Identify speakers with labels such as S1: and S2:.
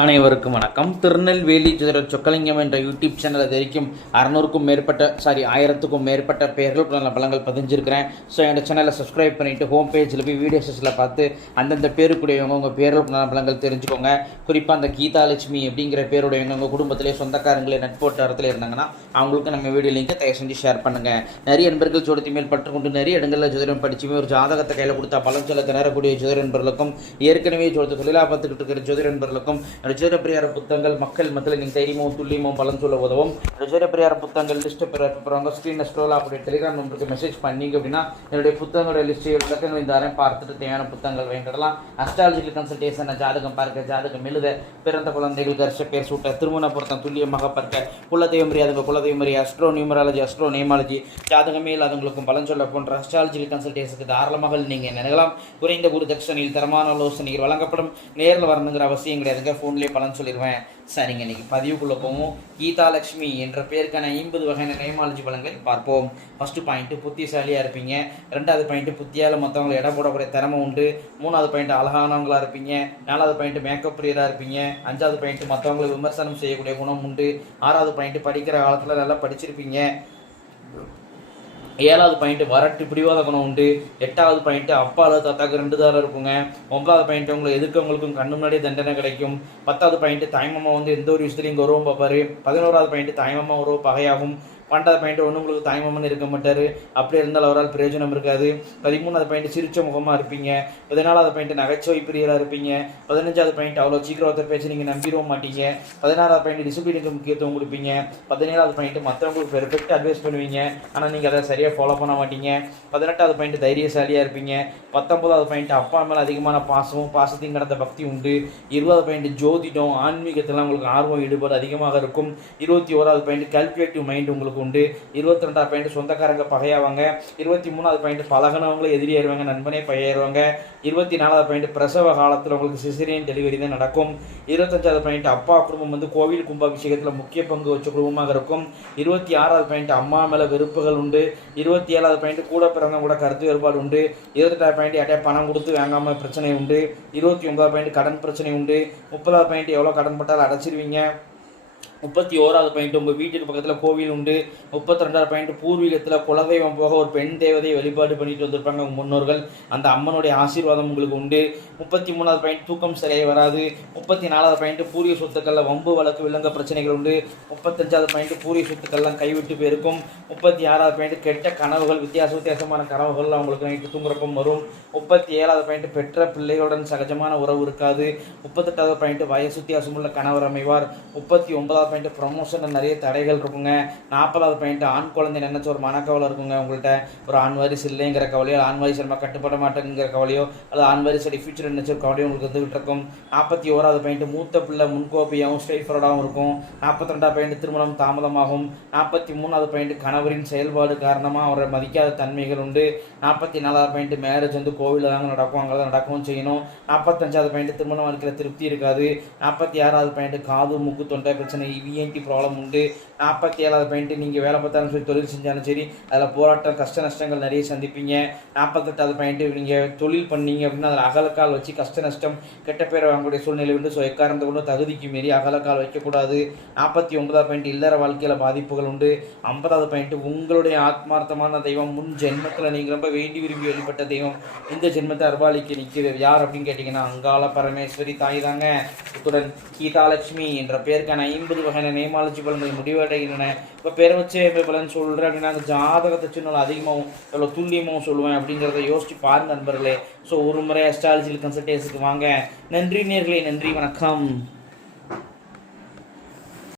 S1: அனைவருக்கும் வணக்கம். திருநெல்வேலி சிதற சொக்கலிங்கம் என்ற யூடியூப் சேனலை இது வரைக்கும் அறநூறுக்கும் மேற்பட்ட சாரி ஆயிரத்துக்கும் மேற்பட்ட பெயர்கள் நல்ல பலங்கள் பதிஞ்சிருக்கிறேன். ஸோ என்னோட சேனலை சப்ஸ்கிரைப் பண்ணிவிட்டு ஹோம் பேஜில் போய் வீடியோஸில் பார்த்து அந்தந்த பேருக்குடையவங்க உங்கள் பேர்கள் நல்ல பலங்கள் தெரிஞ்சுக்கோங்க. குறிப்பாக அந்த கீதாலட்சுமி அப்படிங்கிற பேருடையவங்க உங்கள் குடும்பத்திலே சொந்தக்காரங்களே நட்போட்டாரத்தில் இருந்தாங்கன்னா அவங்களுக்கு நம்ம வீடியோ லிங்கை தயவு செஞ்சு ஷேர் பண்ணுங்கள் நிறைய நண்பர்கள் ஜோடத்தி மேல் பற்றுக்கொண்டு நிறைய இடங்களில் ஜோதிடம் படிச்சுமே ஒரு ஜாதகத்தை கையில் கொடுத்தா பலன் சொல்ல திணறக்கூடிய ஜோதிட நண்பர்களுக்கும் ஏற்கனவே ஜோதிட தொழிலாக பார்த்துக்கிட்டு இருக்கிற ஜோதிட நண்பர்களுக்கும் ருஜிர பிரியார புத்தகங்கள் மக்கள் மத்தியில் நீங்கள் தைரியமும் துல்லியமும் பலன் சொல்ல உதவும். ருஜிர பிரியார புத்தகங்கள் பெற போகிறவங்க ஸ்க்ரீனில் ஸ்க்ரோல் ஆகக்கூடிய டெலிகிராம் நம்பருக்கு மெசேஜ் பண்ணீங்க அப்படின்னா என்னுடைய புத்தகங்களுடைய லிஸ்ட்டு விளக்கங்கள் இந்த வாரம் பார்த்துட்டு தேவையான புத்தகங்கள் வேண்டிடலாம் அஸ்ட்ராலஜிக்கல் கன்சல்டேஷன் ஜாதகம் பார்க்க ஜாதகம் எழுத பிறந்த குழந்தைகள் கரிச பேர் சூட்ட திருமண பொருத்தம் துல்லியமாக பார்க்க குலதெய்வம் அறியாதவங்க குலதெய்வம் அறிய அஸ்ட்ரோ நியூமராலஜி அஸ்ட்ரோ நியமாலஜி ஜாதகமே இல்லாதவங்களுக்கும் பலன் சொல்ல போன்ற அஸ்ட்ராலஜிக்கல் கன்சல்டேஷனுக்கு தாராளமாக நீங்கள் நினைக்கலாம் குறைந்த குரு தட்சணையில் தரமான ஆலோசனைகள் வழங்கப்படும். நேரில் வரணுங்கிற அவசியம் கிடையாதுங்க. ஃபோன் ஃபோன்லேயே பலன் சொல்லிடுவேன் சரிங்க இன்னைக்கு பதிவுக்குள்ளே போவோம். கீதாலட்சுமி என்ற பேருக்கான ஐம்பது வகையான நேமாலஜி பலன்களை பார்ப்போம். ஃபஸ்ட்டு பாயிண்ட்டு புத்திசாலியாக இருப்பீங்க. ரெண்டாவது பாயிண்ட்டு புத்தியால் மற்றவங்களை இடம் போடக்கூடிய திறமை உண்டு. மூணாவது பாயிண்ட் அழகானவங்களா இருப்பீங்க. நாலாவது பாயிண்ட் மேக்கப் பிரியராக இருப்பீங்க. அஞ்சாவது பாயிண்ட் மற்றவங்களை விமர்சனம் செய்யக்கூடிய குணம் உண்டு. ஆறாவது பாயிண்ட் படிக்கிற காலத்தில் நல்லா படிச்சிருப்பீங்க. ஏழாவது பாயிண்ட் வரட்டு பிடிவாத குணம் உண்டு. எட்டாவது பாயிண்ட் அப்பால தாத்தாக்கு ரெண்டு தாரம் இருக்குங்க. ஒன்பதாவது பாயிண்ட் உங்களை எதிர்க்கவங்களுக்கும் கண்ணு முன்னாடியே தண்டனை கிடைக்கும். பத்தாவது பாயிண்ட் தாய்மாமா வந்து எந்த ஒரு விஷயத்துலையும் கௌரவம் பார்ப்பாரு. பதினோராவது பாயிண்ட் தாய்மாமா உறவு பகையாகும். பன்னெண்டாவது பாயிண்ட் ஒன்று உங்களுக்கு தாய்மாமன் இருக்க மாட்டார். அப்படி இருந்தால் அவரால் பிரயோஜனம் இருக்காது. பதிமூணாவது பாயிண்ட் சிரிச்ச முகமாக இருப்பீங்க. பதினாலாவது பாயிண்ட் நகைச்சுவை பிரியராக இருப்பீங்க. பதினஞ்சாவது பாயிண்ட் அவ்வளோ சீக்கிரம் ஒருத்தர் பேச்சு நீங்கள் நம்பிடவும் மாட்டீங்க. பதினாறாவது பாயிண்ட் டிசிப்ளினுக்கு முக்கியத்துவம் கொடுப்பீங்க. பதினேழாவது பாயிண்ட் மற்றவங்களுக்கு பெர்ஃபெக்ட் அட்வைஸ் பண்ணுவீங்க. ஆனால் நீங்கள் அதை சரியாக ஃபாலோ பண்ண மாட்டீங்க. பதினெட்டாவது பாயிண்ட் தைரியசாலியாக இருப்பீங்க. பத்தொன்பதாவது பாயிண்ட் அப்பா மேலே அதிகமான பாசமும் பாசத்தையும் கடந்த பக்தி உண்டு. இருபதாவது பாயிண்ட் ஜோதிடம் ஆன்மீகத்தில் உங்களுக்கு ஆர்வம் ஈடுபாடு அதிகமாக இருக்கும். இருபத்தி ஓராவது பாயிண்ட் கால்குலேட்டிவ் மைண்ட் உங்களுக்கு உண்டு இருபத்தி ரெண்டாவது பாயிண்ட் சொந்தக்காரங்க பகையாவாங்க. இருபத்தி மூணாவது பாயிண்ட் பழகினவங்களும் எதிரியாயிருவாங்க நண்பனே பகையாயிருவாங்க இருபத்தி நாலாவது பாயிண்ட் பிரசவ காலத்தில் உங்களுக்கு சிசிரியன் டெலிவரி தான் நடக்கும். இருபத்தஞ்சாவது பாயிண்ட் அப்பா குடும்பம் வந்து கோவில் கும்பாபிஷேகத்தில் முக்கிய பங்கு வச்ச குடும்பமாக இருக்கும். இருபத்தி ஆறாவது பாயிண்ட் அம்மா மேலே வெறுப்புகள் உண்டு. இருபத்தி ஏழாவது பாயிண்ட் கூட பிறந்தவங்க கூட கருத்து வேறுபாடு உண்டு. இருபத்தெட்டாவது பாயிண்ட் யார்ட்டையா பணம் கொடுத்து வாங்காமல் பிரச்சனை உண்டு. இருபத்தி ஒன்பதாவது பாயிண்ட் கடன் பிரச்சனை உண்டு. முப்பதாவது பாயிண்ட் எவ்வளோ கடன் பட்டால் அடைச்சிருவீங்க. முப்பத்தி ஓராவது பாயிண்ட் உங்கள் வீட்டுக்கு பக்கத்தில் கோவில் உண்டு. முப்பத்தி ரெண்டாவது பாயிண்ட் பூர்வீகத்தில் குலதெய்வம் போக ஒரு பெண் தேவதையை வழிபாடு பண்ணிட்டு வந்திருப்பாங்க உங்கள் முன்னோர்கள். அந்த அம்மனுடைய ஆசீர்வாதம் உங்களுக்கு உண்டு. முப்பத்தி மூணாவது பாயிண்ட் தூக்கம் சரியாக வராது. முப்பத்தி நாலாவது பாயிண்ட் பூரிய சொத்துக்களில் வம்பு வழக்கு விலங்க பிரச்சனைகள் உண்டு. முப்பத்தஞ்சாவது பாயிண்ட் பூரிய சொத்துக்கள்லாம் கைவிட்டு போயிருக்கும். முப்பத்தி ஆறாவது பாயிண்ட் கெட்ட கனவுகள் வித்தியாச வித்தியாசமான கனவுகள் அவங்களுக்கு நைட்டு தூங்குறப்பம் வரும். முப்பத்தி ஏழாவது பாயிண்ட் பெற்ற பிள்ளைகளுடன் சகஜமான உறவு இருக்காது. முப்பத்தெட்டாவது பாயிண்ட் வயசு வித்தியாசமுள்ள கணவர் அமைவார். முப்பத்தி ஒன்பதாவது பாயிண்ட் ப்ரொமோஷனில் நிறைய தடைகள் இருக்குங்க. நாற்பதாவது பாயிண்ட் ஆண் குழந்தை நினைச்ச ஒரு மனக்கவலை இருக்குங்க உங்கள்கிட்ட ஒரு ஆண் வாரிசு இல்லைங்கிற கவலையோ ஆண் வாரிசு நம்ம கட்டுப்பட மாட்டேங்கிற கவலையோ அல்லது ஆண் வாரிசு ஃபியூச்சர் நினைச்ச ஒரு கவலையோ உங்களுக்கு வந்துகிட்டு இருக்கும். நாற்பத்தி ஓராவது பாயிண்ட் மூத்த பிள்ளை முன்கோப்பியாகவும் ஸ்ட்ரைட் ஃபார்வர்டாகவும் இருக்கும். நாற்பத்தி ரெண்டாவது பாயிண்ட் திருமணம் தாமதமாகும். நாற்பத்தி மூணாவது பாயிண்ட் கணவரின் செயல்பாடு காரணமாக அவரை மதிக்காத தன்மைகள் உண்டு. நாற்பத்தி நாலாவது பாயிண்ட் மேரேஜ் வந்து கோவிலில் தாங்க நடக்கும். அங்கே தான் நடக்கவும் செய்யணும். நாற்பத்தஞ்சாவது பாயிண்ட் திருமணம் இருக்கிற திருப்தி இருக்காது. நாற்பத்தி ஆறாவது பாயிண்ட் காது மூக்கு தொண்டை பிரச்சனை விஎன்டி ப்ராப்ளம் உண்டு. நாற்பத்தி ஏழாவது பாயிண்ட் நீங்கள் வேலை பார்த்தாலும் சரி தொழில் செஞ்சாலும் சரி அதில் போராட்டம் கஷ்ட நஷ்டங்கள் நிறைய சந்திப்பீங்க. நாற்பத்தெட்டாவது பாயிண்ட்டு நீங்கள் தொழில் பண்ணீங்க அப்படின்னா அதில் அகலக்கால் வச்சு கஷ்ட நஷ்டம் கெட்ட பேர் வாங்கக்கூடிய சூழ்நிலை உண்டு. ஸோ எக்காரந்த கொண்டு தகுதிக்கு மீறி அகலக்கால் வைக்கக்கூடாது. நாற்பத்தி ஒன்பதாவது பாயிண்ட் இல்லற வாழ்க்கையில் பாதிப்புகள் உண்டு. ஐம்பதாவது பாயிண்ட்டு உங்களுடைய ஆத்மார்த்தமான தெய்வம் முன் ஜென்மத்தில் நீங்கள் ரொம்ப வேண்டி விரும்பி வழிபட்ட தெய்வம். இந்த ஜென்மத்தை அர்பாலிக்கு நிற்கிறது? யார் அப்படின்னு கேட்டிங்கன்னா அங்காள பரமேஸ்வரி தாய் தாங்க. இத்துடன் கீதாலட்சுமி என்ற பேருக்கான ஐம்பது வகையான நேமாலஜி பலன்களை முடிவடைகின்றன. இப்போ பேரை வச்சே பலன் சொல்கிறேன் அப்படின்னா அந்த ஜாதகத்தை சின்ன அதிகமாகவும் எவ்வளோ துல்லியமாகவும் சொல்லுவேன் அப்படிங்கிறத யோசிச்சு பாருங்க நண்பர்களே. ஸோ ஒரு முறை அஸ்ட்ராலஜியில் கன்சல்டேஷனுக்கு வாங்க. நன்றி நேர்களே நன்றி வணக்கம்.